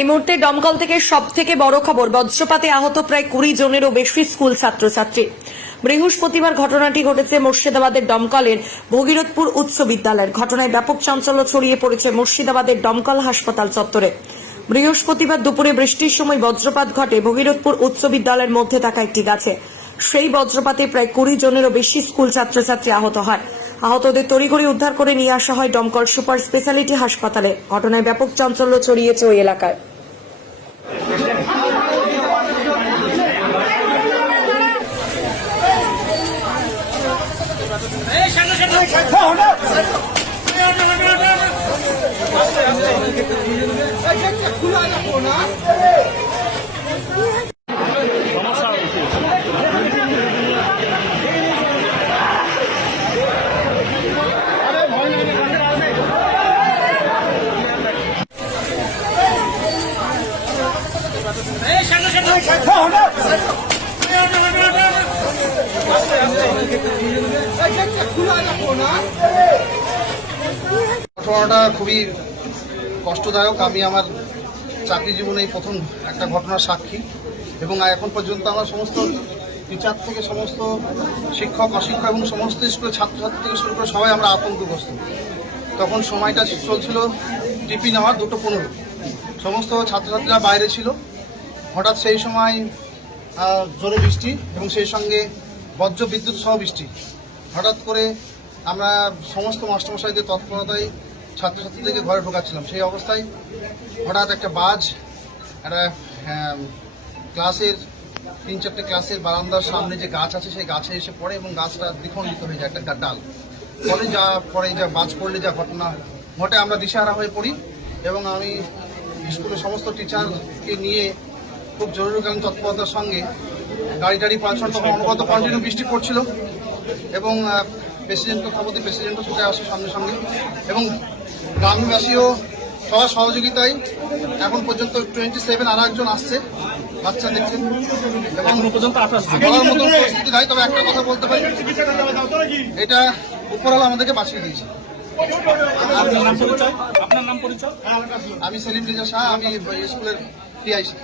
এই মুহূর্তে দমকল থেকে সব থেকে বড় খবর, বজ্রপাতে আহত প্রায় কুড়ি জনেরও বেশি স্কুল ছাত্রছাত্রী। বৃহস্পতিবার ঘটনাটি ঘটেছে মুর্শিদাবাদের দমকলের ভগীরথপুর উচ্চ বিদ্যালয়ের। ঘটনায় ব্যাপক চাঞ্চল্য ছড়িয়ে পড়েছে মুর্শিদাবাদের দমকল হাসপাতাল চত্বরে। বৃহস্পতিবার দুপুরে বৃষ্টির সময় বজ্রপাত ঘটে। ভগীরথপুর উচ্চ বিদ্যালয়ের মধ্যে থাকা একটি গাছে। সেই বজ্রপাতে প্রায় কুড়ি জনেরও বেশি স্কুল ছাত্রছাত্রী আহত হয়। আহতদের তড়িঘড়ি উদ্ধার করে নিয়ে আসা হয় দমকল সুপার স্পেশালিটি হাসপাতালে। ঘটনায় ব্যাপক চাঞ্চল্য ছড়িয়েছে ওই এলাকায়। ঘটনাটা খুবই কষ্টদায়ক। আমি আমার চাকরি জীবনে এই প্রথম একটা ঘটনার সাক্ষী। এবং এখন পর্যন্ত আমার সমস্ত টিচার থেকে সমস্ত শিক্ষক, অশিক্ষক এবং সমস্ত স্কুলের ছাত্রছাত্রী থেকে শুরু করে সবাই আমরা আতঙ্কগ্রস্ত। তখন সময়টা চলছিল টিপি নেওয়ার দুটো পনেরো। সমস্ত ছাত্রছাত্রীরা বাইরে ছিল। হঠাৎ সেই সময় জোরে বৃষ্টি এবং সেই সঙ্গে বজ্র বিদ্যুৎ সহ বৃষ্টি। হঠাৎ করে আমরা সমস্ত মাস্টারমশাইদের তৎপরতায় ছাত্রছাত্রীদেরকে ঘরে ঢোকাচ্ছিলাম। সেই অবস্থায় হঠাৎ একটা বাজ একটা আহ, ক্লাসের তিন চারটে ক্লাসের বারান্দার সামনে যে গাছ আছে সেই গাছে এসে পড়ে এবং গাছটা দ্বিখণ্ডিত হয়ে যায় একটা ডাল। পরে যা পরে যা বাজ পড়লে যা ঘটনা ঘটে আমরা দিশাহারা হয়ে পড়ি এবং আমি স্কুলের সমস্ত টিচারকে নিয়ে খুব জরুরিকালীন তৎপরতার সঙ্গে গাড়ি টাড়ি পাঁচশো তখন অনুগত কন্টিনিউ বৃষ্টি পড়ছিল এবং প্রেসিডেন্টকে খবর দিয়ে প্রেসিডেন্টও ছুটে আসে সঙ্গে সঙ্গে এবং গ্রামবাসীও সবার সহযোগিতায় এখন পর্যন্ত টোয়েন্টি সেভেন আর একজন আসছে। বাচ্চা দেখছেন। এবং বলার মতন পরিস্থিতি নাই তবে একটা কথা বলতে পারি। এটা উপরওয়ালা আমাদেরকে বাঁচিয়ে দিয়েছে। আমি সেলিম রেজা শাহ আমি স্কুলের টিআইসি